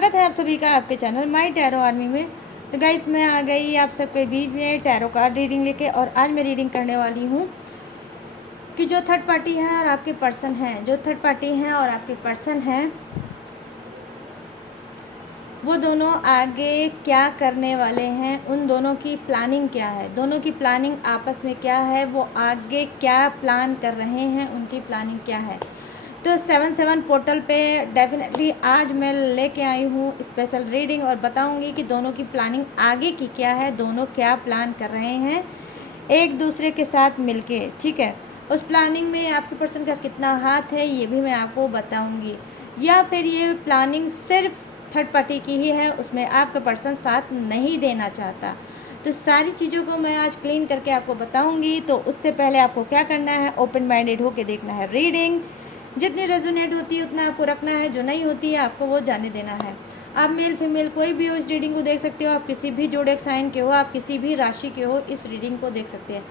स्वागत है आप सभी का आपके चैनल माई टैरो आर्मी में। तो गाइस मैं आ गई आप सबके बीच में टैरो कार्ड रीडिंग लेके, और आज मैं रीडिंग करने वाली हूँ कि जो थर्ड पार्टी है और आपके पर्सन हैं, जो थर्ड पार्टी हैं और आपके पर्सन हैं, वो दोनों आगे क्या करने वाले हैं, उन दोनों की प्लानिंग क्या है, दोनों की प्लानिंग आपस में क्या है, वो आगे क्या प्लान कर रहे हैं, उनकी प्लानिंग क्या है। तो 7/7 पोर्टल पे डेफिनेटली आज मैं लेके आई हूँ स्पेशल रीडिंग और बताऊँगी कि दोनों की प्लानिंग आगे की क्या है, दोनों क्या प्लान कर रहे हैं एक दूसरे के साथ मिलके। ठीक है, उस प्लानिंग में आपके पर्सन का कितना हाथ है ये भी मैं आपको बताऊँगी, या फिर ये प्लानिंग सिर्फ थर्ड पार्टी की ही है, उसमें आपका पर्सन साथ नहीं देना चाहता। तो सारी चीज़ों को मैं आज क्लीन करके आपको बताऊंगी। तो उससे पहले आपको क्या करना है, ओपन माइंडेड होके देखना है रीडिंग। जितनी रेजोनेट होती है उतना आपको रखना है, जो नहीं होती है आपको वो जाने देना है। आप मेल फीमेल कोई भी हो इस रीडिंग को देख सकते हो, आप किसी भी जोड़ेक साइन के हो, आप किसी भी राशि के हो इस रीडिंग को देख सकते हैं।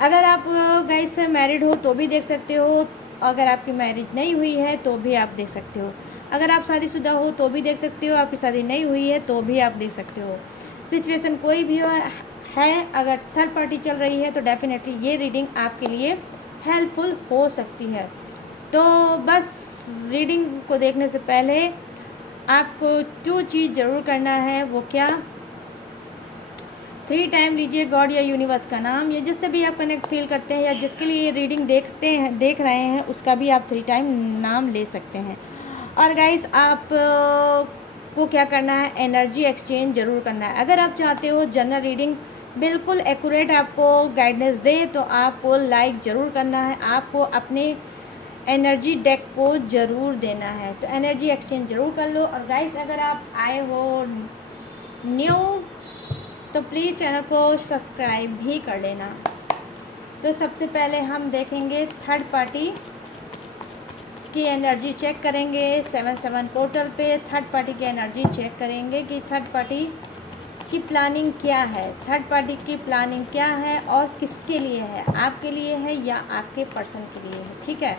अगर आप गाइस से मैरिड हो तो भी देख सकते हो, अगर आपकी मैरिज नहीं हुई है तो भी आप देख सकते हो, अगर आप शादीशुदा हो तो भी देख सकते हो, आपकी शादी नहीं हुई है तो भी आप देख सकते हो। सिचुएशन कोई भी है, अगर थर्ड पार्टी चल रही है तो डेफिनेटली ये रीडिंग आपके लिए हेल्पफुल हो सकती है। तो बस रीडिंग को देखने से पहले आपको 2 चीज़ ज़रूर करना है। वो क्या? 3 टाइम लीजिए गॉड या यूनिवर्स का नाम, या जिससे भी आप कनेक्ट फील करते हैं या जिसके लिए ये रीडिंग देख रहे हैं उसका भी आप 3 टाइम नाम ले सकते हैं। और गाइस आप को क्या करना है, एनर्जी एक्सचेंज ज़रूर करना है। अगर आप चाहते हो जनरल रीडिंग बिल्कुल एक्यूरेट आपको गाइडेंस दे तो आपको लाइक ज़रूर करना है, आपको अपने एनर्जी डेक को ज़रूर देना है। तो एनर्जी एक्सचेंज ज़रूर कर लो। और गाइस अगर आप आए हो न्यू तो प्लीज़ चैनल को सब्सक्राइब भी कर लेना। तो सबसे पहले हम देखेंगे थर्ड पार्टी की एनर्जी चेक करेंगे। 7/7 पोर्टल पे थर्ड पार्टी की एनर्जी चेक करेंगे कि थर्ड पार्टी की प्लानिंग क्या है, थर्ड पार्टी की प्लानिंग क्या है और किसके लिए है, आपके लिए है या आपके पर्सन के लिए है। ठीक है,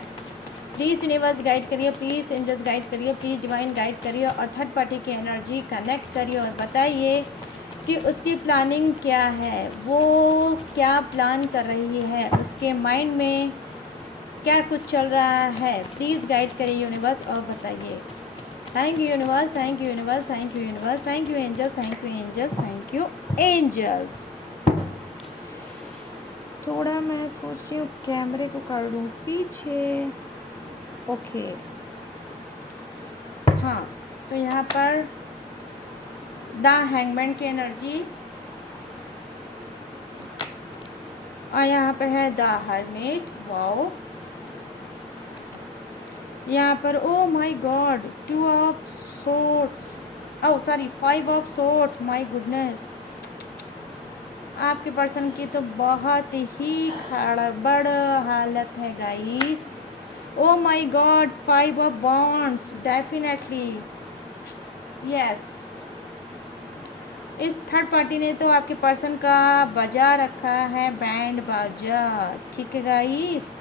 प्लीज़ यूनिवर्स गाइड करिए, प्लीज़ एंजल्स गाइड करिए, प्लीज़ डिवाइन गाइड करिए और थर्ड पार्टी की एनर्जी कनेक्ट करिए और बताइए कि उसकी प्लानिंग क्या है, वो क्या प्लान कर रही है, उसके माइंड में क्या कुछ चल रहा है। प्लीज़ गाइड करिए यूनिवर्स और बताइए। Thank you universe, thank you universe, thank you universe, thank you angels, thank you angels, thank you angels. थोड़ा मैं सोच रही हूँ कैमरे को कर दूँ पीछे। ओके, हाँ, तो यहाँ पर द हैंगमैन की एनर्जी और यहाँ पर है द हर्मिट। वाओ, यहाँ पर oh my God 2 of swords, oh sorry 5 of swords. My goodness, आपके पर्सन की तो बहुत ही गड़बड़ हालत है guys. Oh my God 5 of wands, definitely yes. इस थर्ड पार्टी ने तो आपके पर्सन का बजा रखा है बैंड बाजा। ठीक है गाइस,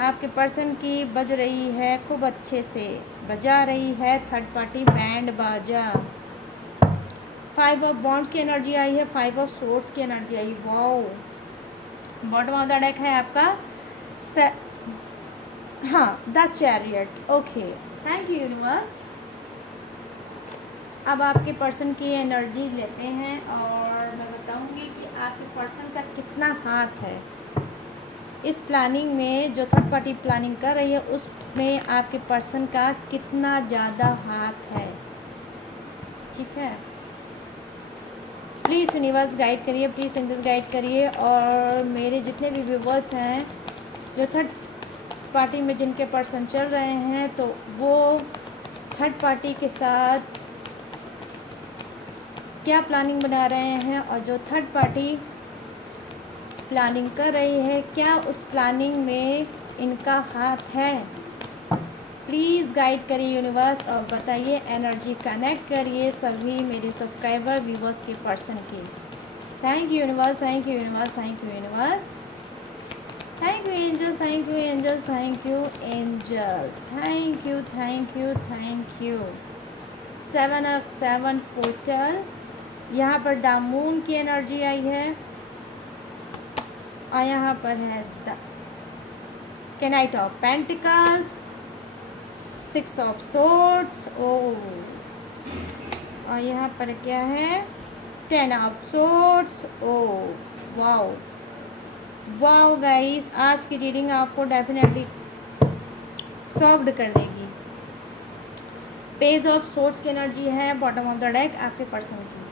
आपके पर्सन की बज रही है, खूब अच्छे से बजा रही है थर्ड पार्टी बैंड बाजा। 5 ऑफ वॉन्ड्स की एनर्जी आई है, 5 ऑफ सोर्ड्स की energy I. Wow, bottom of the deck है आपका हाँ the chariot. Okay, thank you universe. अब आपके पर्सन की एनर्जी लेते हैं और मैं बताऊंगी कि आपके पर्सन का कितना हाथ है इस प्लानिंग में। जो थर्ड पार्टी प्लानिंग कर रही है उसमें आपके पर्सन का कितना ज़्यादा हाथ है। ठीक है, प्लीज़ यूनिवर्स गाइड करिए, प्लीज़ एंजल्स गाइड करिए। और मेरे जितने भी व्यूवर्स हैं जो थर्ड पार्टी में जिनके पर्सन चल रहे हैं, तो वो थर्ड पार्टी के साथ क्या प्लानिंग बना रहे हैं और जो थर्ड पार्टी प्लानिंग कर रही है क्या उस प्लानिंग में इनका हाथ है। प्लीज़ गाइड करिए यूनिवर्स और बताइए, एनर्जी कनेक्ट करिए सभी मेरे सब्सक्राइबर व्यूवर्स के पर्सन की। Thank you universe, thank you universe, thank you universe, thank you angels, thank you angels, thank you angels, thank you, thank you, thank you. 7 of 7 portal, यहाँ पर the moon की energy आई है और यहाँ पर है the knight of pentacles, 6 of swords, और यहाँ पर क्या है 10 of swords. Wow wow guys, आज की रीडिंग आपको डेफिनेटली सॉफ्ट कर देगी। पेज ऑफ सोर्ड्स की एनर्जी है बॉटम ऑफ द डेक आपके पर्सन की।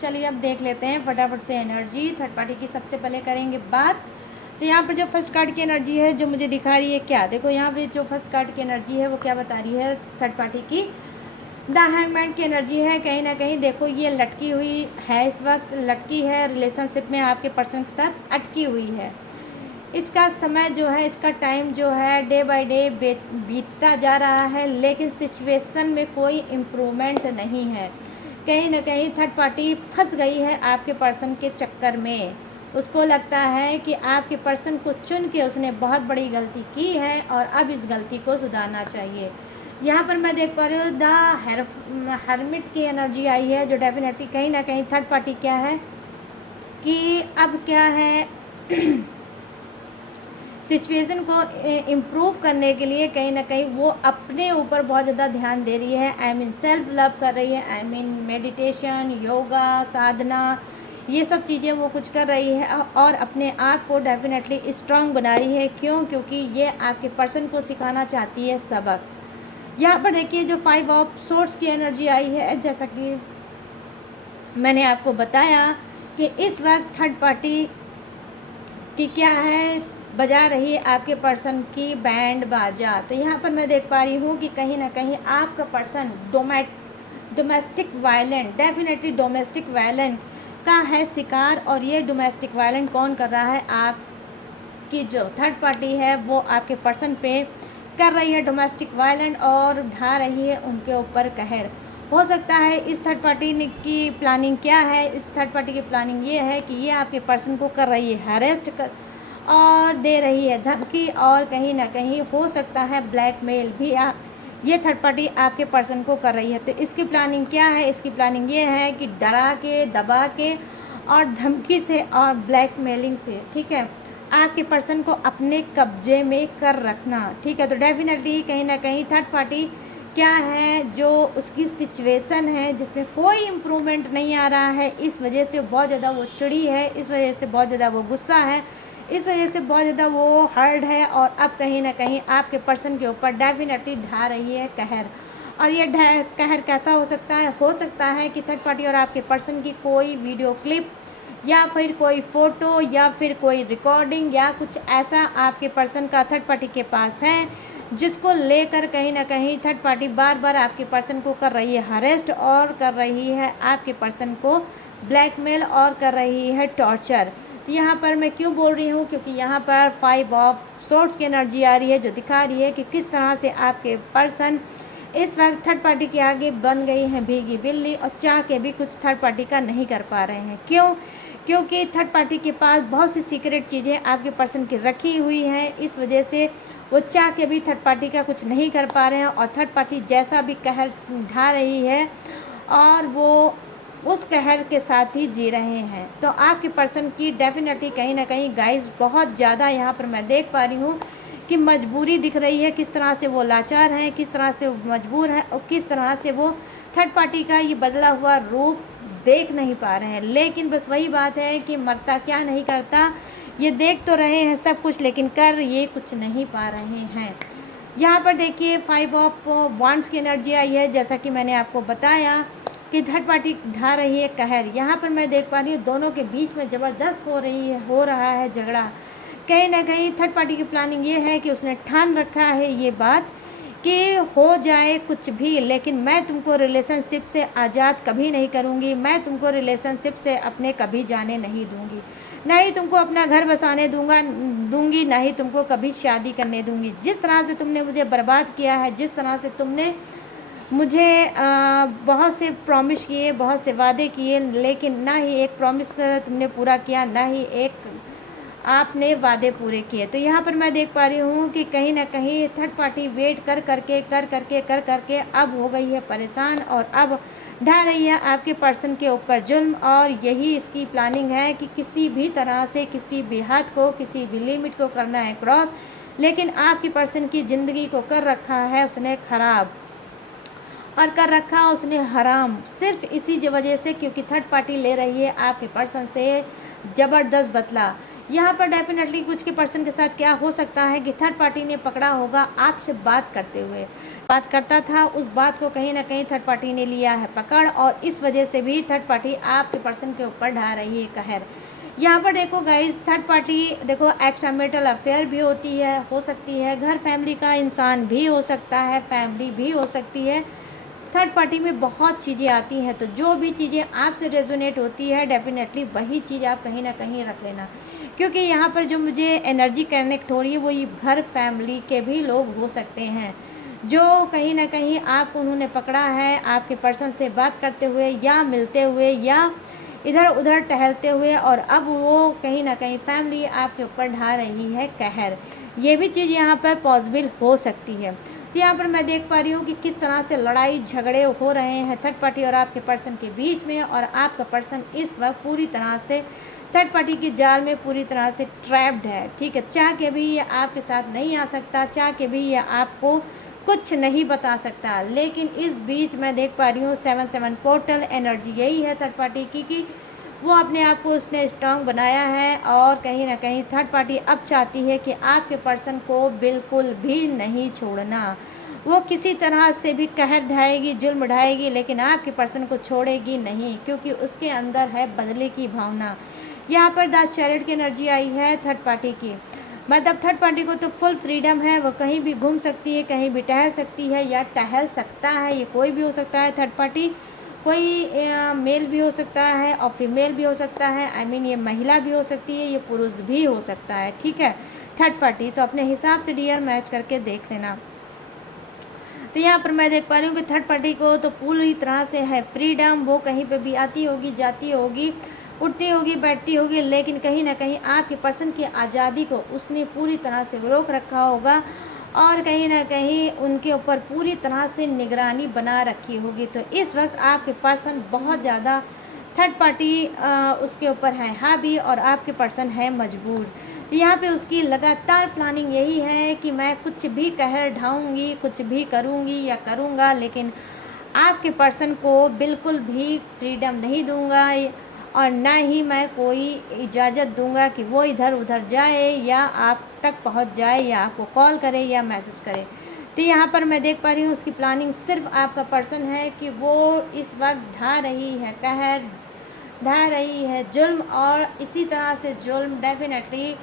चलिए अब देख लेते हैं फटाफट से एनर्जी थर्ड पार्टी की। सबसे पहले करेंगे बात, तो यहाँ पर जो फर्स्ट कार्ड की एनर्जी है जो मुझे दिखा रही है, क्या देखो यहाँ पे जो फर्स्ट कार्ड की एनर्जी है वो क्या बता रही है थर्ड पार्टी की, द हैंगमैन की एनर्जी है। कहीं ना कहीं देखो ये लटकी हुई है, इस वक्त लटकी है, रिलेशनशिप में आपके पर्सन के साथ अटकी हुई है। इसका समय जो है, इसका टाइम जो है डे बाय डे बीतता जा रहा है, लेकिन सिचुएशन में कोई इम्प्रूवमेंट नहीं है। कहीं ना कहीं थर्ड पार्टी फंस गई है आपके पर्सन के चक्कर में। उसको लगता है कि आपके पर्सन को चुन के उसने बहुत बड़ी गलती की है और अब इस गलती को सुधारना चाहिए। यहाँ पर मैं देख पा रही हूँ द हर्मिट की एनर्जी आई है, जो डेफिनेटली कहीं ना कहीं थर्ड पार्टी क्या है कि अब क्या है सिचुएशन को इम्प्रूव करने के लिए कहीं ना कहीं वो अपने ऊपर बहुत ज़्यादा ध्यान दे रही है। आई मीन सेल्फ लव कर रही है, आई मीन मेडिटेशन, योगा, साधना, ये सब चीज़ें वो कुछ कर रही है और अपने आप को डेफिनेटली स्ट्रांग बना रही है। क्यों? क्योंकि ये आपके पर्सन को सिखाना चाहती है सबक। यहाँ पर देखिए जो 5 ऑफ सोर्ड्स की एनर्जी आई है, जैसा कि मैंने आपको बताया कि इस वक्त थर्ड पार्टी की क्या है, बजा रही है आपके पर्सन की बैंड बाजा। तो यहाँ पर मैं देख पा रही हूँ कि कहीं ना कहीं आपका person domestic violent, definitely domestic violent का है शिकार। और ये डोमेस्टिक वायलेंट कौन कर रहा है? आपकी जो थर्ड पार्टी है वो आपके पर्सन पे कर रही है डोमेस्टिक वायलेंट और ढा रही है उनके ऊपर कहर। हो सकता है इस थर्ड पार्टी की प्लानिंग क्या है, इस थर्ड पार्टी की प्लानिंग ये है कि ये आपके पर्सन को कर रही है हरेस्ट कर और दे रही है धमकी, और कहीं ना कहीं हो सकता है ब्लैकमेल भी ये थर्ड पार्टी आपके पर्सन को कर रही है। तो इसकी प्लानिंग क्या है? इसकी प्लानिंग ये है कि डरा के, दबा के और धमकी से और ब्लैकमेलिंग से, ठीक है, आपके पर्सन को अपने कब्जे में कर रखना। ठीक है, तो डेफिनेटली कहीं ना कहीं थर्ड पार्टी क्या है, जो उसकी सिचुएशन है जिसमें कोई इम्प्रूवमेंट नहीं आ रहा है, इस वजह से बहुत ज़्यादा वो चिड़ी है, इस वजह से बहुत ज़्यादा वो गुस्सा है, इस वजह से बहुत ज़्यादा वो हर्ट है और अब कहीं ना कहीं आपके पर्सन के ऊपर डेफिनेटली ढा रही है कहर। और ये कहर कैसा हो सकता है? हो सकता है कि थर्ड पार्टी और आपके पर्सन की कोई वीडियो क्लिप या फिर कोई फ़ोटो या फिर कोई रिकॉर्डिंग या कुछ ऐसा आपके पर्सन का थर्ड पार्टी के पास है, जिसको लेकर कहीं ना कहीं थर्ड पार्टी बार बार आपके पर्सन को कर रही है हरेस्ट और कर रही है आपके पर्सन को ब्लैकमेल और कर रही है टॉर्चर। तो यहाँ पर मैं क्यों बोल रही हूँ? क्योंकि यहाँ पर 5 ऑफ सोर्ड्स की एनर्जी आ रही है, जो दिखा रही है कि किस तरह से आपके पर्सन इस वक्त थर्ड पार्टी के आगे बन गई हैं भीगी बिल्ली और चाह के भी कुछ थर्ड पार्टी का नहीं कर पा रहे हैं। क्यों? क्योंकि थर्ड पार्टी के पास बहुत सी सीक्रेट चीज़ें आपके पर्सन की रखी हुई हैं, इस वजह से वो चाह के भी थर्ड पार्टी का कुछ नहीं कर पा रहे हैं और थर्ड पार्टी जैसा भी कहर ढा रही है और वो उस कहर के साथ ही जी रहे हैं। तो आपके पर्सन की डेफिनेटली कहीं ना कहीं गाइस बहुत ज़्यादा यहाँ पर मैं देख पा रही हूँ कि मजबूरी दिख रही है, किस तरह से वो लाचार हैं, किस तरह से वो मजबूर हैं और किस तरह से वो थर्ड पार्टी का ये बदला हुआ रूप देख नहीं पा रहे हैं। लेकिन बस वही बात है कि मरता क्या नहीं करता, ये देख तो रहे हैं सब कुछ लेकिन कर ये कुछ नहीं पा रहे हैं। यहाँ पर देखिए 5 ऑफ वांड्स की एनर्जी आई है, जैसा कि मैंने आपको बताया कि थर्ड पार्टी ढा रही है कहर। यहाँ पर मैं देख पा रही हूँ दोनों के बीच में ज़बरदस्त हो रहा है झगड़ा। कहीं ना कहीं थर्ड पार्टी की प्लानिंग ये है कि उसने ठान रखा है ये बात कि हो जाए कुछ भी, लेकिन मैं तुमको रिलेशनशिप से आज़ाद कभी नहीं करूँगी, मैं तुमको रिलेशनशिप से अपने कभी जाने नहीं दूँगी, ना ही तुमको अपना घर बसाने दूँगी, ना ही तुमको कभी शादी करने दूँगी। जिस तरह से तुमने मुझे बर्बाद किया है, जिस तरह से तुमने मुझे बहुत से प्रॉमिस किए, बहुत से वादे किए, लेकिन ना ही एक प्रॉमिस तुमने पूरा किया, ना ही एक आपने वादे पूरे किए। तो यहाँ पर मैं देख पा रही हूँ कि कहीं ना कहीं थर्ड पार्टी वेट कर करके अब हो गई है परेशान और अब ढा रही है आपके पर्सन के ऊपर जुल्म, और यही इसकी प्लानिंग है कि किसी भी तरह से किसी भी हद को, किसी भी लिमिट को करना है क्रॉस। लेकिन आपकी पर्सन की ज़िंदगी को कर रखा है उसने ख़राब और कर रखा उसने हराम, सिर्फ इसी वजह से क्योंकि थर्ड पार्टी ले रही है आपके पर्सन से ज़बरदस्त बदला। यहाँ पर डेफिनेटली कुछ के पर्सन के साथ क्या हो सकता है कि थर्ड पार्टी ने पकड़ा होगा आपसे बात करते हुए, बात करता था, उस बात को कहीं ना कहीं थर्ड पार्टी ने लिया है पकड़, और इस वजह से भी थर्ड पार्टी आपके पर्सन के ऊपर ढा रही है कहर। यहाँ पर देखो गाइज, थर्ड पार्टी देखो एक्स्ट्रा मैरिटल अफेयर भी होती है, हो सकती है घर फैमिली का इंसान भी हो सकता है, फैमिली भी हो सकती है। थर्ड पार्टी में बहुत चीज़ें आती हैं, तो जो भी चीज़ें आपसे रेजोनेट होती है डेफिनेटली वही चीज़ आप कहीं ना कहीं रख लेना, क्योंकि यहाँ पर जो मुझे एनर्जी कनेक्ट हो रही है वो ये घर फैमिली के भी लोग हो सकते हैं, जो कहीं ना कहीं आपको उन्होंने पकड़ा है आपके पर्सन से बात करते हुए या मिलते हुए या इधर उधर टहलते हुए, और अब वो कहीं ना कहीं फैमिली आपके ऊपर ढा रही है कहर। ये भी चीज़ यहाँ पर पॉसिबल हो सकती है। तो यहाँ पर मैं देख पा रही हूँ कि किस तरह से लड़ाई झगड़े हो रहे हैं थर्ड पार्टी और आपके पर्सन के बीच में, और आपका पर्सन इस वक्त पूरी तरह से थर्ड पार्टी की जाल में पूरी तरह से ट्रैप्ड है। ठीक है, चाह के भी ये आपके साथ नहीं आ सकता, चाह के भी ये आपको कुछ नहीं बता सकता, लेकिन इस बीच मैं देख पा रही हूँ 7-7 पोर्टल एनर्जी यही है थर्ड पार्टी की कि वो अपने आप को उसने स्ट्रांग बनाया है, और कहीं ना कहीं थर्ड पार्टी अब चाहती है कि आपके पर्सन को बिल्कुल भी नहीं छोड़ना। वो किसी तरह से भी कहर ढाएगी, जुल्म ढाएगी, लेकिन आपके पर्सन को छोड़ेगी नहीं, क्योंकि उसके अंदर है बदले की भावना। यहाँ पर द चैरियट की एनर्जी आई है थर्ड पार्टी की, मतलब थर्ड पार्टी को तो फुल फ्रीडम है, वो कहीं भी घूम सकती है, कहीं भी टहल सकती है या टहल सकता है, ये कोई भी हो सकता है थर्ड पार्टी, कोई मेल भी हो सकता है और फीमेल भी हो सकता है, आई मीन ये महिला भी हो सकती है, ये पुरुष भी हो सकता है। ठीक है, थर्ड पार्टी तो अपने हिसाब से डियर मैच करके देख लेना। तो यहाँ पर मैं देख पा रही हूँ कि थर्ड पार्टी को तो पूरी तरह से है फ्रीडम, वो कहीं पे भी आती होगी, जाती होगी, उठती होगी, बैठती होगी, लेकिन कहीं ना कहीं आपके पर्सन की आज़ादी को उसने पूरी तरह से रोक रखा होगा, और कहीं ना कहीं उनके ऊपर पूरी तरह से निगरानी बना रखी होगी। तो इस वक्त आपके पर्सन बहुत ज़्यादा थर्ड पार्टी उसके ऊपर है हावी, और आपके पर्सन है मजबूर। तो यहाँ पे उसकी लगातार प्लानिंग यही है कि मैं कुछ भी कहर ढाऊंगी, कुछ भी करूँगी या करूँगा, लेकिन आपके पर्सन को बिल्कुल भी फ्रीडम नहीं दूंगा, और ना ही मैं कोई इजाज़त दूंगा कि वो इधर उधर जाए या आप तक पहुंच जाए या आपको कॉल करे या मैसेज करे। तो यहाँ पर मैं देख पा रही हूँ उसकी प्लानिंग सिर्फ आपका पर्सन है कि वो इस वक्त ढा रही है कहर, ढा रही है जुल्म, और इसी तरह से जुल्म डेफिनेटली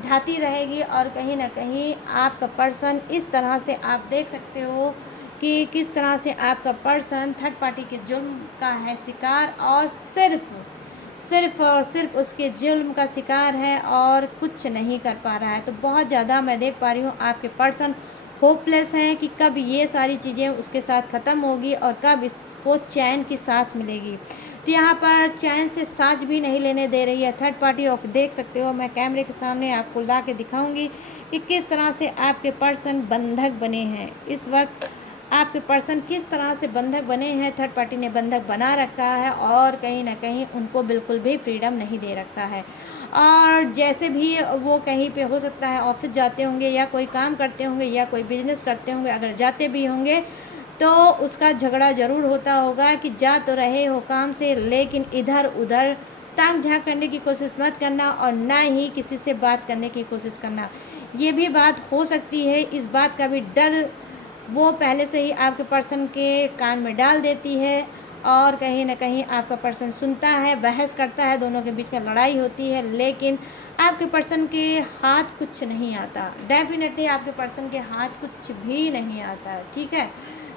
ढाती रहेगी, और कहीं ना कहीं आपका पर्सन इस तरह से आप देख सकते हो कि किस तरह से आपका पर्सन थर्ड पार्टी के जुल्म का है शिकार, और सिर्फ और सिर्फ उसके जुल्म का शिकार है और कुछ नहीं कर पा रहा है। तो बहुत ज़्यादा मैं देख पा रही हूँ आपके पर्सन होपलेस हैं कि कब ये सारी चीज़ें उसके साथ ख़त्म होगी और कब इसको चैन की सांस मिलेगी। तो यहाँ पर चैन से सांस भी नहीं लेने दे रही है थर्ड पार्टी, और देख सकते हो मैं कैमरे के सामने आपको ला के दिखाऊंगी कि किस तरह से आपके पर्सन बंधक बने हैं इस वक्त। आपके पर्सन किस तरह से बंधक बने हैं, थर्ड पार्टी ने बंधक बना रखा है, और कहीं ना कहीं उनको बिल्कुल भी फ्रीडम नहीं दे रखा है। और जैसे भी वो कहीं पे हो सकता है ऑफिस जाते होंगे या कोई काम करते होंगे या कोई बिजनेस करते होंगे, अगर जाते भी होंगे तो उसका झगड़ा ज़रूर होता होगा कि जा तो रहे हो काम से, लेकिन इधर उधर ताक झाँक करने की कोशिश मत करना, और ना ही किसी से बात करने की कोशिश करना। ये भी बात हो सकती है, इस बात का भी डर वो पहले से ही आपके पर्सन के कान में डाल देती है, और कहीं ना कहीं आपका पर्सन सुनता है, बहस करता है, दोनों के बीच में लड़ाई होती है, लेकिन आपके पर्सन के हाथ कुछ नहीं आता। डेफिनेटली आपके पर्सन के हाथ कुछ भी नहीं आता। ठीक है,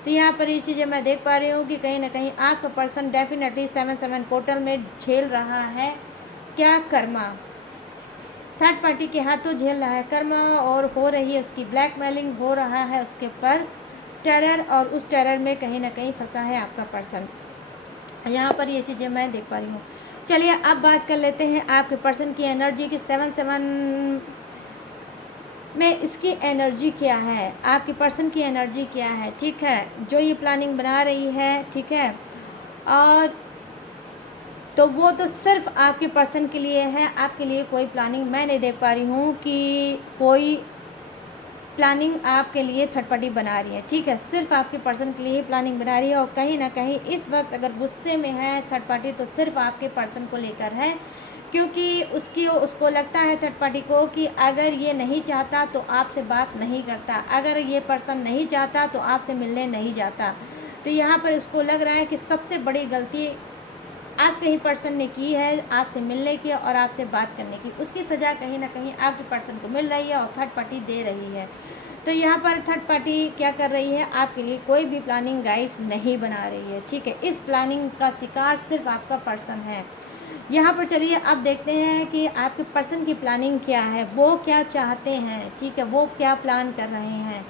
तो यहाँ पर ये चीज़ें मैं देख पा रही हूँ कि कहीं ना कहीं आपका पर्सन डेफिनेटली 7-7 पोर्टल में झेल रहा है क्या कर्मा, थर्ड पार्टी के हाथों झेल रहा है कर्मा, और हो रही है उसकी ब्लैकमेलिंग, हो रहा है उसके ऊपर टेरर, और उस टेरर में कहीं ना कहीं फंसा है आपका पर्सन। यहाँ पर ये चीज़ें मैं देख पा रही हूँ। चलिए अब बात कर लेते हैं आपके पर्सन की एनर्जी की 7-7 में इसकी एनर्जी क्या है, आपके पर्सन की एनर्जी क्या है। ठीक है, जो ये प्लानिंग बना रही है, ठीक है, और तो वो तो सिर्फ आपके पर्सन के लिए है, आपके लिए कोई प्लानिंग मैं नहीं देख पा रही हूँ कि कोई प्लानिंग आपके लिए थर्ड पार्टी बना रही है। ठीक है, सिर्फ आपके पर्सन के लिए ही प्लानिंग बना रही है, और कहीं ना कहीं इस वक्त अगर गुस्से में है थर्ड पार्टी तो सिर्फ आपके पर्सन को लेकर है, क्योंकि उसको लगता है थर्ड पार्टी को कि अगर ये नहीं चाहता तो आपसे बात नहीं करता, अगर ये पर्सन नहीं चाहता तो आपसे मिलने नहीं जाता। तो यहाँ पर उसको लग रहा है कि सबसे बड़ी गलती आपके ही पर्सन ने की है आपसे मिलने की और आपसे बात करने की, उसकी सज़ा कहीं ना कहीं आपके पर्सन को मिल रही है और थर्ड पार्टी दे रही है। तो यहाँ पर थर्ड पार्टी क्या कर रही है, आपके लिए कोई भी प्लानिंग गाइस नहीं बना रही है। ठीक है, इस प्लानिंग का शिकार सिर्फ आपका पर्सन है। यहाँ पर चलिए अब देखते हैं कि आपके पर्सन की प्लानिंग क्या है, वो क्या चाहते हैं। ठीक है, वो क्या प्लान कर रहे हैं।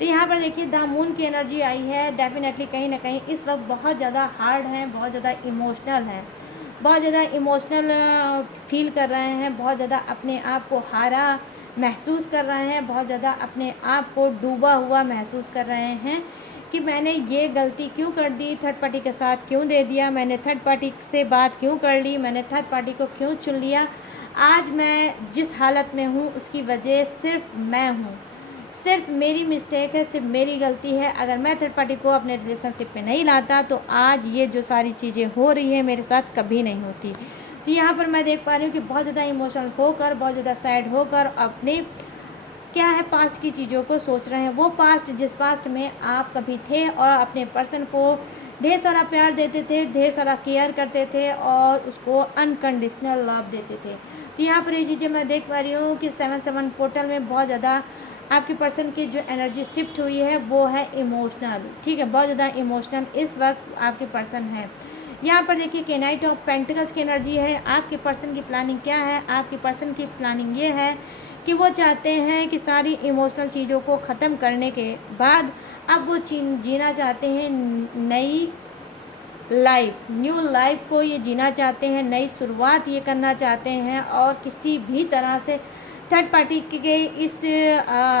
तो यहाँ पर देखिए द मून की एनर्जी आई है। डेफिनेटली कहीं ना कहीं इस वक्त बहुत ज़्यादा हार्ड हैं, बहुत ज़्यादा इमोशनल हैं, बहुत ज़्यादा इमोशनल फील कर रहे हैं, बहुत ज़्यादा अपने आप को हारा महसूस कर रहे हैं, बहुत ज़्यादा अपने आप को डूबा हुआ महसूस कर रहे हैं कि मैंने ये गलती क्यों कर दी, थर्ड पार्टी के साथ क्यों दे दिया, मैंने थर्ड पार्टी से बात क्यों कर ली, मैंने थर्ड पार्टी को क्यों चुन लिया। आज मैं जिस हालत में हूँ उसकी वजह सिर्फ मैं हूँ, सिर्फ मेरी मिस्टेक है, सिर्फ मेरी गलती है। अगर मैं थर्ड पार्टी को अपने रिलेशनशिप में नहीं लाता तो आज ये जो सारी चीज़ें हो रही है मेरे साथ कभी नहीं होती। तो यहाँ पर मैं देख पा रही हूँ कि बहुत ज़्यादा इमोशनल होकर, बहुत ज़्यादा सैड होकर अपने क्या है पास्ट की चीज़ों को सोच रहे हैं। वो पास्ट जिस पास्ट में आप कभी थे और अपने पर्सन को ढेर सारा प्यार देते थे, ढेर सारा केयर करते थे और उसको अनकंडीशनल लव देते थे। तो यहाँ पर ये चीज़ें मैं देख पा रही हूँ कि 7-7 पोर्टल में बहुत ज़्यादा आपके पर्सन की जो एनर्जी शिफ्ट हुई है वो है इमोशनल। ठीक है, बहुत ज़्यादा इमोशनल इस वक्त आपके पर्सन है। यहाँ पर देखिए कि नाइट ऑफ पेंटिकल्स की एनर्जी है। आपके पर्सन की प्लानिंग क्या है, आपके पर्सन की प्लानिंग ये है कि वो चाहते हैं कि सारी इमोशनल चीज़ों को ख़त्म करने के बाद अब वो जीना चाहते हैं नई लाइफ, न्यू लाइफ को ये जीना चाहते हैं, नई शुरुआत ये करना चाहते हैं और किसी भी तरह से थर्ड पार्टी के इस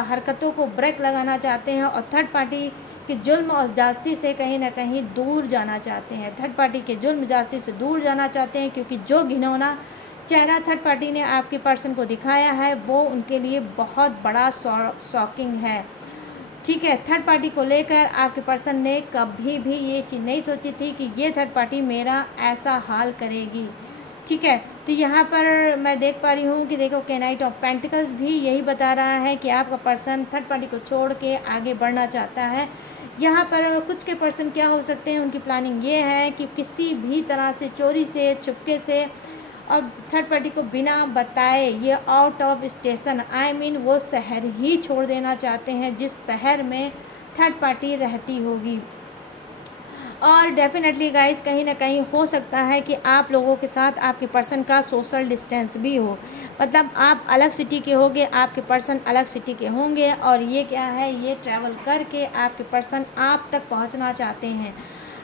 हरकतों को ब्रेक लगाना चाहते हैं और थर्ड पार्टी के जुल्म और ज़्यादती से कहीं ना कहीं दूर जाना चाहते हैं। थर्ड पार्टी के जुल्म ज़्यादती से दूर जाना चाहते हैं, क्योंकि जो घिनौना चेहरा थर्ड पार्टी ने आपके पर्सन को दिखाया है वो उनके लिए बहुत बड़ा शॉकिंग है। ठीक है, थर्ड पार्टी को लेकर आपके पर्सन ने कभी भी ये चीज़ नहीं सोची थी कि ये थर्ड पार्टी मेरा ऐसा हाल करेगी। ठीक है, तो यहाँ पर मैं देख पा रही हूँ कि देखो कि नाइट ऑफ पेंटिकल्स भी यही बता रहा है कि आपका पर्सन थर्ड पार्टी को छोड़ के आगे बढ़ना चाहता है। यहाँ पर कुछ के पर्सन क्या हो सकते हैं, उनकी प्लानिंग ये है कि किसी भी तरह से चोरी से चुपके से अब थर्ड पार्टी को बिना बताए ये आउट ऑफ स्टेशन वो शहर ही छोड़ देना चाहते हैं जिस शहर में थर्ड पार्टी रहती होगी। और डेफिनेटली गाइस कहीं ना कहीं हो सकता है कि आप लोगों के साथ आपके पर्सन का सोशल डिस्टेंस भी हो, मतलब आप अलग सिटी के होंगे, आपके पर्सन अलग सिटी के होंगे और ये क्या है, ये ट्रैवल करके आपके पर्सन आप तक पहुंचना चाहते हैं,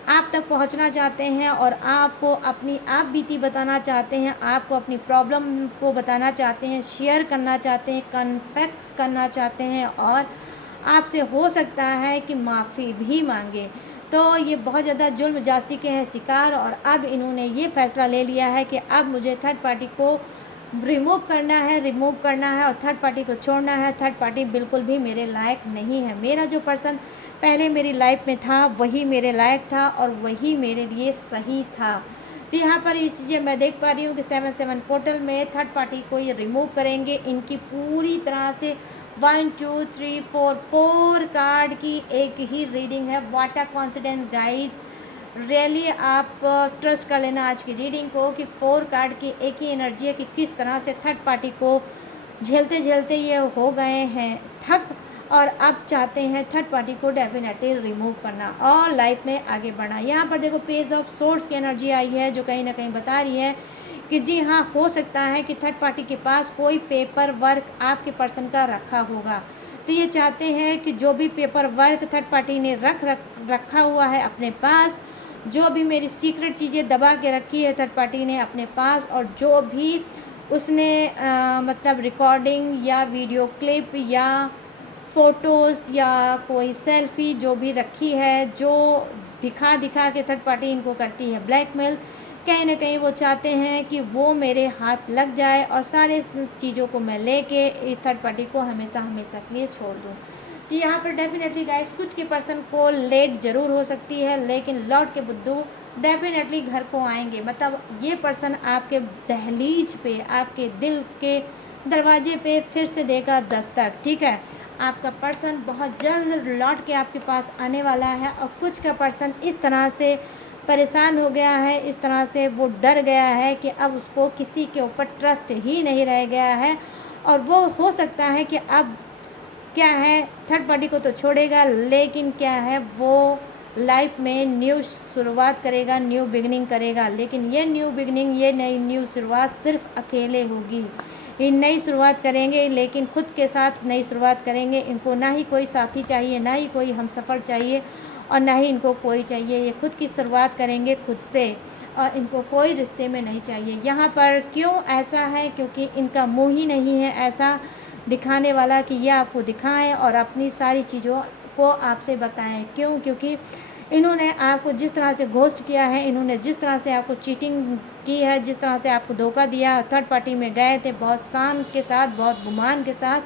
आप तक पहुंचना चाहते हैं और आपको अपनी आप बीती बताना चाहते हैं, आपको अपनी प्रॉब्लम को बताना चाहते हैं, शेयर करना चाहते हैं, कन्फेस करना चाहते हैं और आपसे हो सकता है कि माफ़ी भी मांगे। तो ये बहुत ज़्यादा जुल्म जास्ती के हैं शिकार और अब इन्होंने ये फ़ैसला ले लिया है कि अब मुझे थर्ड पार्टी को रिमूव करना है और थर्ड पार्टी को छोड़ना है। थर्ड पार्टी बिल्कुल भी मेरे लायक नहीं है। मेरा जो पर्सन पहले मेरी लाइफ में था वही मेरे लायक था और वही मेरे लिए सही था। तो यहाँ पर ये चीज़ें मैं देख पा रही हूँ कि 7-7 पोर्टल में थर्ड पार्टी को ये रिमूव करेंगे। इनकी पूरी तरह से 1 2 3 4 कार्ड की एक ही रीडिंग है। What a confidence guys, really आप ट्रस्ट कर लेना आज की रीडिंग को कि 4 कार्ड की एक ही एनर्जी है कि किस तरह से थर्ड पार्टी को झेलते झेलते ये हो गए हैं थक और अब चाहते हैं थर्ड पार्टी को डेफिनेटली रिमूव करना और लाइफ में आगे बढ़ना। यहाँ पर देखो पेज ऑफ सोर्स की एनर्जी आई है जो कहीं ना कहीं बता रही है कि जी हाँ, हो सकता है कि थर्ड पार्टी के पास कोई पेपर वर्क आपके पर्सन का रखा होगा। तो ये चाहते हैं कि जो भी पेपर वर्क थर्ड पार्टी ने रखा हुआ है अपने पास जो भी मेरी सीक्रेट चीज़ें दबा के रखी है थर्ड पार्टी ने अपने पास, और जो भी उसने मतलब रिकॉर्डिंग या वीडियो क्लिप या फ़ोटोज़ या कोई सेल्फी जो भी रखी है, जो दिखा दिखा के थर्ड पार्टी इनको करती है ब्लैकमेल, कहीं ना कहीं वो चाहते हैं कि वो मेरे हाथ लग जाए और सारे चीज़ों को मैं लेके इस थर्ड पार्टी को हमेशा हमेशा के लिए छोड़ दूँ। तो यहाँ पर डेफिनेटली गाइस कुछ के पर्सन को लेट ज़रूर हो सकती है, लेकिन लौट के बुद्धू डेफिनेटली घर को आएंगे। मतलब ये पर्सन आपके दहलीज पे, आपके दिल के दरवाजे पे फिर से देगा दस्तक, ठीक है। आपका पर्सन बहुत जल्द लौट के आपके पास आने वाला है। और कुछ का पर्सन इस तरह से परेशान हो गया है, इस तरह से वो डर गया है कि अब उसको किसी के ऊपर ट्रस्ट ही नहीं रह गया है, और वो हो सकता है कि अब क्या है थर्ड पार्टी को तो छोड़ेगा, लेकिन क्या है वो लाइफ में न्यू शुरुआत करेगा, न्यू बिगनिंग करेगा। लेकिन ये न्यू बिगनिंग, ये नई न्यू शुरुआत सिर्फ अकेले होगी। ये नई शुरुआत करेंगे, लेकिन खुद के साथ नई शुरुआत करेंगे। इनको ना ही कोई साथी चाहिए, ना ही कोई हमसफ़र चाहिए, और ना ही इनको कोई चाहिए। ये खुद की शुरुआत करेंगे खुद से, और इनको कोई रिश्ते में नहीं चाहिए। यहाँ पर क्यों ऐसा है? क्योंकि इनका मुँह ही नहीं है ऐसा दिखाने वाला कि ये आपको दिखाएं और अपनी सारी चीज़ों को आपसे बताएं। क्यों? क्योंकि इन्होंने आपको जिस तरह से घोस्ट किया है, इन्होंने जिस तरह से आपको चीटिंग की है, जिस तरह से आपको धोखा दिया, थर्ड पार्टी में गए थे बहुत शान के साथ, बहुत गुमान के साथ,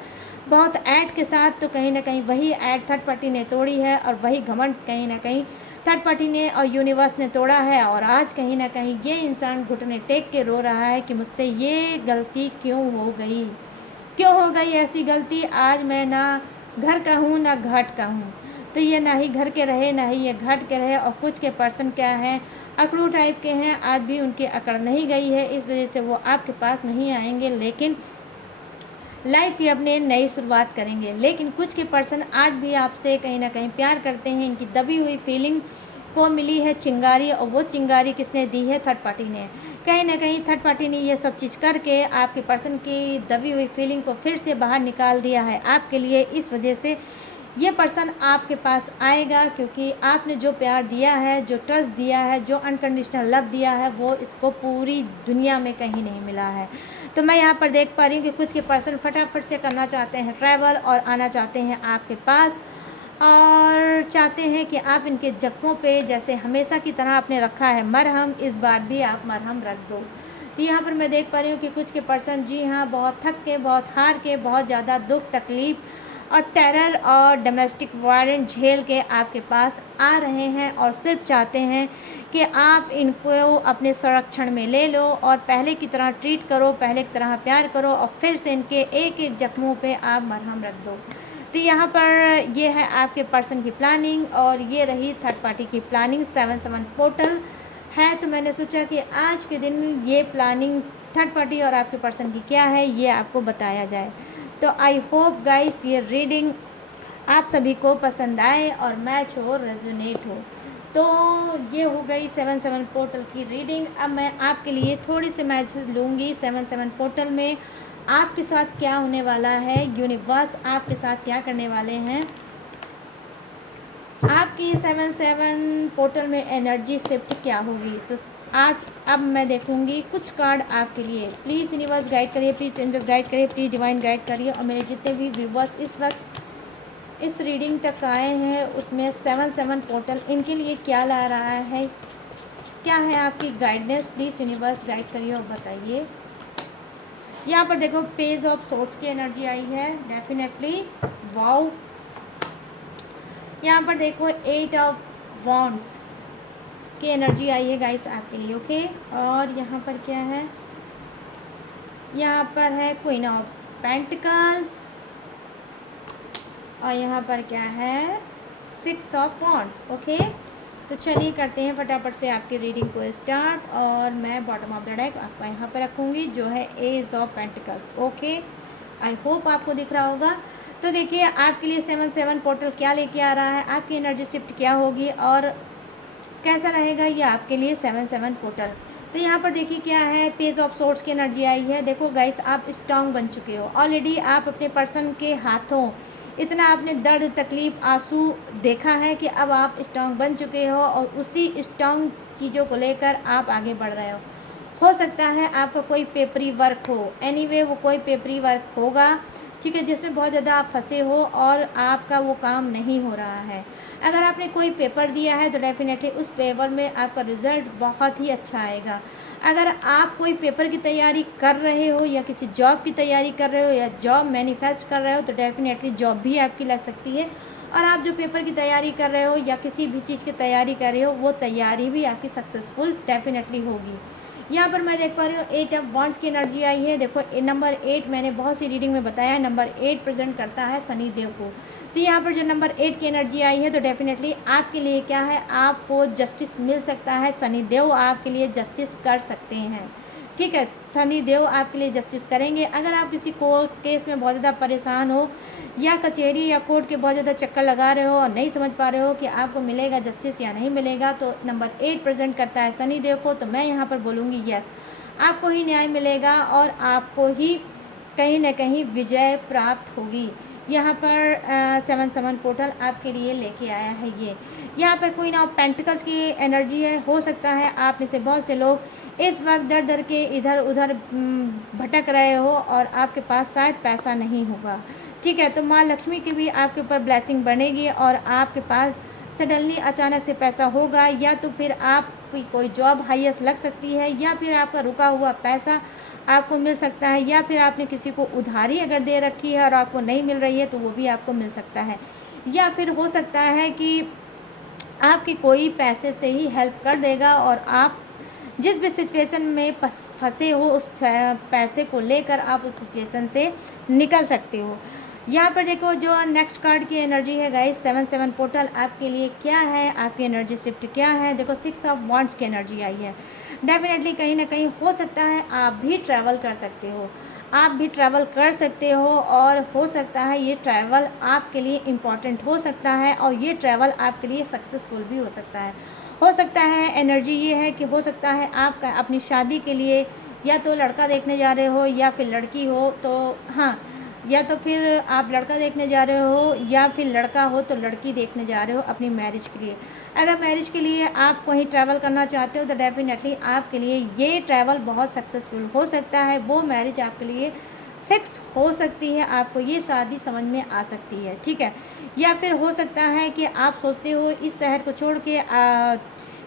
बहुत ऐड के साथ, तो कहीं ना कहीं वही ऐड थर्ड पार्टी ने तोड़ी है, और वही घमंड कहीं ना कहीं थर्ड पार्टी ने और यूनिवर्स ने तोड़ा है। और आज कहीं ना कहीं ये इंसान घुटने टेक के रो रहा है कि मुझसे ये गलती क्यों हो गई, क्यों हो गई ऐसी गलती। आज मैं ना घर का हूँ ना घाट का हूँ। तो ये ना ही घर के रहे, ना ही ये घाट के रहे। और कुछ के पर्सन क्या हैं, अकड़ू टाइप के हैं, आज भी उनकी अकड़ नहीं गई है, इस वजह से वो आपके पास नहीं आएंगे, लेकिन लाइफ की अपने नई शुरुआत करेंगे। लेकिन कुछ के पर्सन आज भी आपसे कहीं ना कहीं प्यार करते हैं। इनकी दबी हुई फीलिंग को मिली है चिंगारी, और वो चिंगारी किसने दी है? थर्ड पार्टी ने। कहीं ना कहीं थर्ड पार्टी ने ये सब चीज़ करके आपके पर्सन की दबी हुई फीलिंग को फिर से बाहर निकाल दिया है आपके लिए। इस वजह से ये पर्सन आपके पास आएगा, क्योंकि आपने जो प्यार दिया है, जो ट्रस्ट दिया है, जो अनकंडीशनल लव दिया है, वो इसको पूरी दुनिया में कहीं नहीं मिला है। तो मैं यहाँ पर देख पा रही हूँ कि कुछ के पर्सन फटाफट से करना चाहते हैं ट्रैवल, और आना चाहते हैं आपके पास, और चाहते हैं कि आप इनके जख्मों पे जैसे हमेशा की तरह आपने रखा है मरहम, इस बार भी आप मरहम रख दो। तो यहाँ पर मैं देख पा रही हूँ कि कुछ के पर्सन जी हाँ बहुत थक के, बहुत हार के, बहुत ज़्यादा दुख तकलीफ़ और टेरर और डोमेस्टिक वायलेंस झेल के आपके पास आ रहे हैं, और सिर्फ चाहते हैं कि आप इनको अपने संरक्षण में ले लो और पहले की तरह ट्रीट करो, पहले की तरह प्यार करो, और फिर से इनके एक एक जख्मों पे आप मरहम रख दो। तो यहाँ पर ये है आपके पर्सन की प्लानिंग, और ये रही थर्ड पार्टी की प्लानिंग। 7/7 पोर्टल है, तो मैंने सोचा कि आज के दिन ये प्लानिंग थर्ड पार्टी और आपके पर्सन की क्या है ये आपको बताया जाए। तो आई होप गाइस ये रीडिंग आप सभी को पसंद आए और मैच हो, रेजोनेट हो। तो ये हो गई 7/7 पोर्टल की रीडिंग। अब मैं आपके लिए थोड़ी सी मैसेज लूँगी 7/7 पोर्टल में आपके साथ क्या होने वाला है, यूनिवर्स आपके साथ क्या करने वाले हैं, आपकी 7/7 पोर्टल में एनर्जी शिफ्ट क्या होगी। तो आज अब मैं देखूंगी कुछ कार्ड आपके लिए। प्लीज़ यूनिवर्स गाइड करिए, प्लीज़ एंजल्स गाइड करिए, प्लीज़ डिवाइन गाइड करिए। और मेरे जितने भी व्यूवर्स इस वक्त इस रीडिंग तक आए हैं उसमें 7/7 पोर्टल इनके लिए क्या ला रहा है, क्या है आपकी गाइडेंस, प्लीज़ यूनिवर्स गाइड करिए और बताइए। यहाँ पर देखो पेज ऑफ सोर्ट्स की एनर्जी आई है डेफिनेटली, वाओ। यहाँ पर देखो 8 ऑफ वॉन्ड्स की एनर्जी आई है गाइस आपके लिए, ओके। और यहाँ पर क्या है, यहाँ पर है क्वीन ऑफ पेंटिकल्स, और यहाँ पर क्या है 6 ऑफ वॉन्ड्स, ओके। तो चलिए करते हैं फटाफट से आपकी रीडिंग को स्टार्ट। और मैं बॉटम ऑफ द डेक आपका यहाँ पर रखूँगी जो है ace of pentacles, okay. I hope आपको दिख रहा होगा। तो देखिए आपके लिए 7/7 पोर्टल क्या लेके आ रहा है, आपकी एनर्जी शिफ्ट क्या होगी और कैसा रहेगा ये आपके लिए 7/7 पोर्टल। तो यहाँ पर देखिए क्या है, पेज ऑफ सोर्ट्स की एनर्जी आई है। देखो गाइस आप स्ट्रांग बन चुके हो ऑलरेडी, आप अपने पर्सन के हाथों इतना आपने दर्द, तकलीफ़, आंसू देखा है कि अब आप स्ट्रॉन्ग बन चुके हो और उसी स्ट्रॉन्ग चीज़ों को लेकर आप आगे बढ़ रहे हो सकता है आपका कोई पेपरी वर्क हो, एनीवे वो कोई पेपरी वर्क होगा, ठीक है, जिसमें बहुत ज़्यादा आप फंसे हो और आपका वो काम नहीं हो रहा है। अगर आपने कोई पेपर दिया है तो डेफिनेटली उस पेपर में आपका रिज़ल्ट बहुत ही अच्छा आएगा। अगर आप कोई पेपर की तैयारी कर रहे हो या किसी जॉब की तैयारी कर रहे हो या जॉब मैनिफेस्ट कर रहे हो तो डेफिनेटली जॉब भी आपकी लग सकती है। और आप जो पेपर की तैयारी कर रहे हो या किसी भी चीज़ की तैयारी कर रहे हो वो तैयारी भी आपकी सक्सेसफुल डेफिनेटली होगी। यहाँ पर मैं देख पा रही हूँ 8 ऑफ वॉन्ड्स की एनर्जी आई है। देखो नंबर 8 मैंने बहुत सी रीडिंग में बताया है, नंबर 8 प्रेजेंट करता है शनि देव को। तो यहाँ पर जो नंबर 8 की एनर्जी आई है तो डेफिनेटली आपके लिए क्या है, आपको जस्टिस मिल सकता है, शनि देव आपके लिए जस्टिस कर सकते हैं, ठीक है, शनि देव आपके लिए जस्टिस करेंगे। अगर आप किसी कोर्ट केस में बहुत ज़्यादा परेशान हो या कचहरी या कोर्ट के बहुत ज़्यादा चक्कर लगा रहे हो और नहीं समझ पा रहे हो कि आपको मिलेगा जस्टिस या नहीं मिलेगा, तो नंबर 8 प्रेजेंट करता है शनि देव को, तो मैं यहाँ पर बोलूँगी यस, आपको ही न्याय मिलेगा और आपको ही कहीं ना कहीं विजय प्राप्त होगी। यहाँ पर 7 पोर्टल आपके लिए लेके आया है ये। यहाँ पर क्वीन ऑफ पेंटिकल्स की एनर्जी है। हो सकता है आप में से बहुत से लोग इस वक्त दर दर के इधर उधर भटक रहे हो और आपके पास शायद पैसा नहीं होगा, ठीक है, तो माँ लक्ष्मी की भी आपके ऊपर ब्लेसिंग बनेगी और आपके पास सडनली अचानक से पैसा होगा, या तो फिर आपकी कोई जॉब हाईएस्ट लग सकती है, या फिर आपका रुका हुआ पैसा आपको मिल सकता है, या फिर आपने किसी को उधारी अगर दे रखी है और आपको नहीं मिल रही है तो वो भी आपको मिल सकता है, या फिर हो सकता है कि आपकी कोई पैसे से ही हेल्प कर देगा और आप जिस भी सिचुएशन में फंसे हो उस पैसे को लेकर आप उस सिचुएशन से निकल सकते हो। यहाँ पर देखो जो नेक्स्ट कार्ड की एनर्जी है गाइस, 7 पोर्टल आपके लिए क्या है, आपकी एनर्जी शिफ्ट क्या है। देखो 6 ऑफ वॉन्ड्स की एनर्जी आई है। डेफिनेटली कहीं ना कहीं हो सकता है आप भी ट्रैवल कर सकते हो, आप भी ट्रैवल कर सकते हो और हो सकता है ये ट्रैवल आपके लिए इम्पॉर्टेंट हो सकता है और ये ट्रैवल आपके लिए सक्सेसफुल भी हो सकता है। एनर्जी ये है कि हो सकता है आप अपनी शादी के लिए या तो लड़का देखने जा रहे हो या फिर लड़की हो, तो हाँ, या तो फिर आप लड़का देखने जा रहे हो या फिर लड़का हो तो लड़की देखने जा रहे हो अपनी मैरिज के लिए। अगर मैरिज के लिए आप कहीं ट्रैवल करना चाहते हो तो डेफिनेटली आपके लिए ये ट्रैवल बहुत सक्सेसफुल हो सकता है, वो मैरिज आपके लिए फिक्स हो सकती है, आपको ये शादी समझ में आ सकती है, ठीक है। या फिर हो सकता है कि आप सोचते हो इस शहर को छोड़ के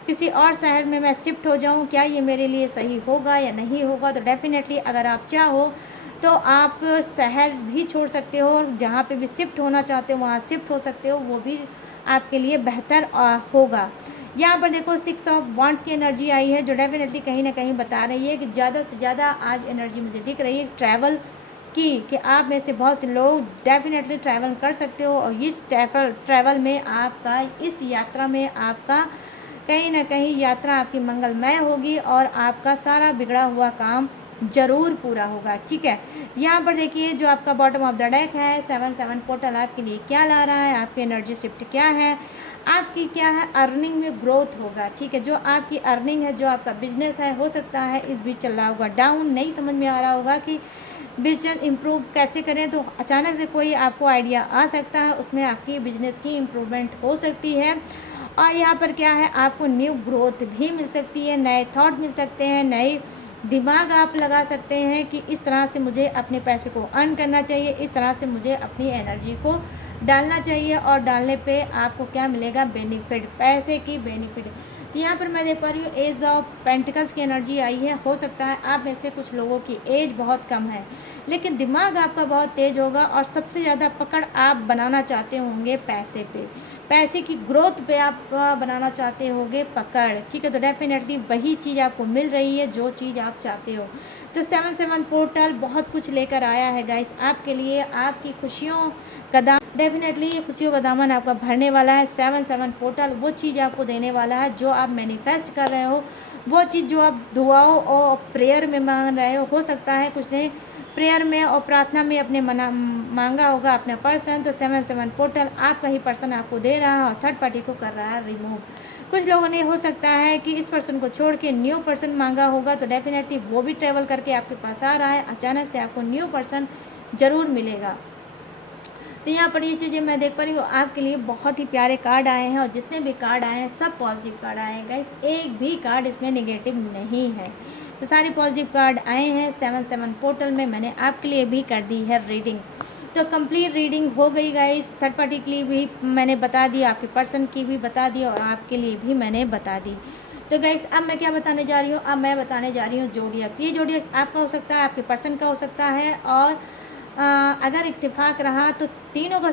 किसी और शहर में मैं शिफ्ट हो जाऊं, क्या ये मेरे लिए सही होगा या नहीं होगा। तो डेफिनेटली अगर आप चाहो तो आप शहर भी छोड़ सकते हो और जहाँ पे भी शिफ्ट होना चाहते हो वहाँ शिफ्ट हो सकते हो, वो भी आपके लिए बेहतर होगा। यहाँ पर देखो 6 ऑफ वॉन्ड्स की एनर्जी आई है जो डेफिनेटली कहीं ना कहीं बता रही है कि ज़्यादा से ज़्यादा आज एनर्जी मुझे दिख रही है ट्रैवल की, कि आप में से बहुत से लोग डेफिनेटली ट्रैवल कर सकते हो और इस ट्रैवल में आपका, इस यात्रा में आपका कहीं ना कहीं यात्रा आपकी मंगलमय होगी और आपका सारा बिगड़ा हुआ काम ज़रूर पूरा होगा, ठीक है। यहाँ पर देखिए जो आपका बॉटम ऑफ द डेक है 7 पोर्टल आपके लिए क्या ला रहा है, आपकी एनर्जी शिफ्ट क्या है, आपकी क्या है, अर्निंग में ग्रोथ होगा, ठीक है। जो आपकी अर्निंग है, जो आपका बिजनेस है, हो सकता है इस बीच चल रहा होगा डाउन, नहीं समझ में आ रहा होगा कि बिजनेस इम्प्रूव कैसे करें, तो अचानक से कोई आपको आइडिया आ सकता है, उसमें आपकी बिजनेस की इम्प्रूवमेंट हो सकती है। और यहाँ पर क्या है, आपको न्यू ग्रोथ भी मिल सकती है, नए थॉट मिल सकते हैं, नए दिमाग आप लगा सकते हैं कि इस तरह से मुझे अपने पैसे को अर्न करना चाहिए, इस तरह से मुझे अपनी एनर्जी को डालना चाहिए और डालने पे आपको क्या मिलेगा, बेनिफिट, पैसे की बेनिफिट। तो यहाँ पर मैं देख पा रही हूँ एज ऑफ पेंटिकल्स की एनर्जी आई है। हो सकता है आप में से कुछ लोगों की एज बहुत कम है लेकिन दिमाग आपका बहुत तेज होगा और सबसे ज़्यादा पकड़ आप बनाना चाहते होंगे पैसे पे, पैसे की ग्रोथ पे आप बनाना चाहते होंगे पकड़, ठीक है। तो डेफिनेटली वही चीज़ आपको मिल रही है जो चीज़ आप चाहते हो। तो 7 पोर्टल बहुत कुछ लेकर आया है गाइस आपके लिए, आपकी खुशियों का दामन, डेफिनेटली ये खुशियों का दामन आपका भरने वाला है। 7 पोर्टल वो चीज़ आपको देने वाला है जो आप मैनिफेस्ट कर रहे हो, वो चीज़ जो आप दुआओं और प्रेयर में मांग रहे हो सकता है कुछ ने प्रेयर में और प्रार्थना में अपने मांगा होगा अपना पर्सन, तो 7 पोर्टल आपका ही पर्सन आपको दे रहा है और थर्ड पार्टी को कर रहा है रिमूव। कुछ लोगों ने हो सकता है कि इस पर्सन को छोड़ के न्यू पर्सन मांगा होगा, तो डेफिनेटली वो भी ट्रेवल करके आपके पास आ रहा है, अचानक से आपको न्यू पर्सन ज़रूर मिलेगा। तो यहाँ पर ये चीज़ें मैं देख पा रही हूँ, आपके लिए बहुत ही प्यारे कार्ड आए हैं और जितने भी कार्ड आए हैं सब पॉजिटिव कार्ड आए हैं गाइस, एक भी कार्ड इसमें नेगेटिव नहीं है। तो सारे पॉजिटिव कार्ड आए हैं। 7/7 पोर्टल में मैंने आपके लिए भी कर दी है रीडिंग। तो कंप्लीट रीडिंग हो गई गाइस। थर्ड पार्टी के लिए भी मैंने बता दी, आपके पर्सन की भी बता दी और आपके लिए भी मैंने बता दी। तो गाइस अब मैं क्या बताने जा रही हूँ, अब मैं बताने जा रही हूँ जोडियक्स। ये जोडियक्स आपका हो सकता है, आपके पर्सन का हो सकता है और अगर इत्तेफाक रहा तो तीनों का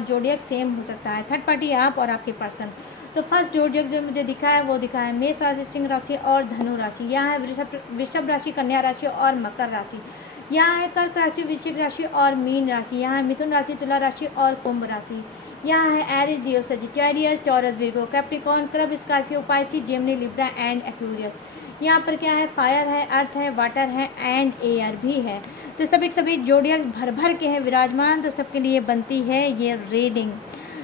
जोडियक सेम हो सकता है, थर्ड पार्टी आप और आपके पर्सन। तो फर्स्ट जोडियक जो मुझे दिखा है वो दिखा है मेष राशि, सिंह राशि और धनु राशि। यहाँ है वृषभ राशि, कन्या राशि और मकर राशि। यहाँ है कर्क राशि, वृश्चिक राशि और मीन राशि। यहाँ है मिथुन राशि, तुला राशि और कुंभ राशि। यहाँ है Aries, Leo, Sagittarius, Taurus, Virgo, Capricorn, Crab, Scorpio, Pisces, Gemini, Libra and Aquarius. यहाँ पर क्या है, फायर है, अर्थ है, वाटर है एंड एयर भी है। तो सभी जोडियक भर भर के हैं विराजमान, तो सबके लिए बनती है ये रीडिंग।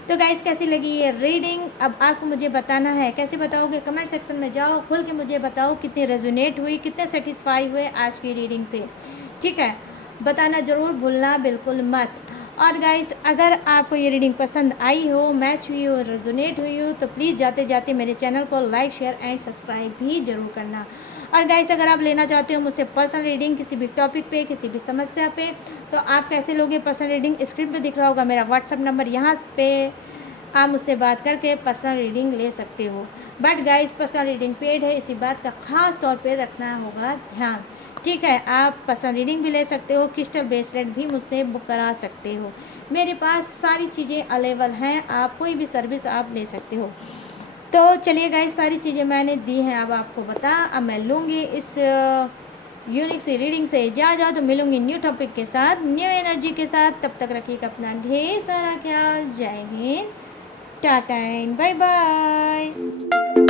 तो गाइस कैसी लगी ये रीडिंग, अब आपको मुझे बताना है। कैसे बताओगे, कमेंट सेक्शन में जाओ, खुल के मुझे बताओ कितनी रेजोनेट हुई, कितने सेटिस्फाई हुए आज की रीडिंग से। ठीक है, बताना ज़रूर भूलना बिल्कुल मत। और गाइस अगर आपको ये रीडिंग पसंद आई हो, मैच हुई हो, रेजोनेट हुई हो तो प्लीज़ जाते जाते मेरे चैनल को लाइक, शेयर एंड सब्सक्राइब भी जरूर करना। और गाइस अगर आप लेना चाहते हो मुझसे पर्सनल रीडिंग किसी भी टॉपिक पे, किसी भी समस्या पे, तो आप कैसे लोगे पर्सनल रीडिंग, स्क्रीन पे दिख रहा होगा मेरा व्हाट्सअप नंबर, यहाँ पे आप मुझसे बात करके पर्सनल रीडिंग ले सकते हो। But guys personal reading paid है, इसी बात का खास तौर पे रखना होगा ध्यान। ठीक है, आप पर्सनल रीडिंग भी ले सकते हो, क्रिस्टल ब्रेसलेट भी मुझसे बुक करा सकते हो। मेरे पास सारी चीज़ें अवेलेबल हैं, आप कोई भी सर्विस आप ले सकते हो। तो चलिए गाइस, सारी चीज़ें मैंने दी हैं, अब आपको बता, अब मैं लूँगी इस यूनिक सी रीडिंग से इजाज़त, तो मिलूँगी न्यू टॉपिक के साथ, न्यू एनर्जी के साथ। तब तक रखिएगा अपना ढेर सारा ख्याल। जय Hind, tata and bye bye.